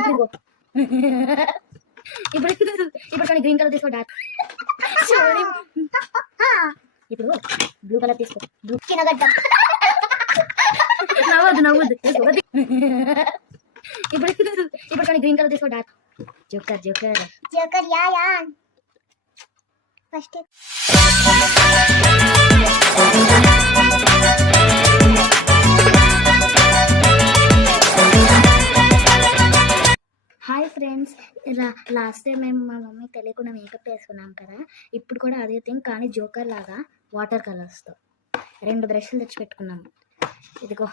ఇదిగో. ఇప్పుడు ఇప్పుడు కానీ గ్రీన్ కలర్ తీసుకో డార్క్ ఇప్పుడు బ్లూ కలర్ తీసుకో బ్లూ చిన్నగడ్డ నవ్వద్దు నవ్వద్దు తీసుకో. ఇప్పుడు ఇప్పుడు కానీ గ్రీన్ కలర్ తీసుకో dark joker joker joker yeah yeah first friends last time మేము మా మమ్మీ తెలియకుండా మేకప్ వేసుకున్నాం కదా ఇప్పుడు కూడా అదే థింగ్ కానీ జోకర్ లాగా వాటర్ కలర్స్తో రెండు బ్రష్లు తెచ్చి పెట్టుకున్నాము. ఇదిగో.